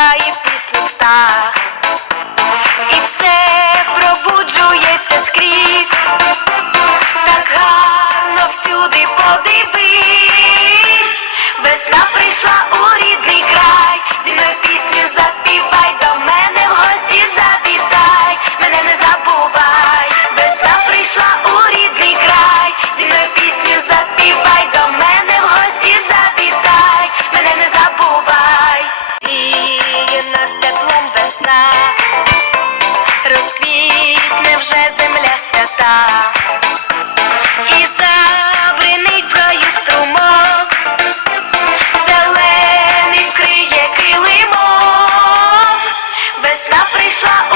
співає пісню птах, і все пробуджується скрізь, так гарно всюди подивись, весна прийшла у Lisa!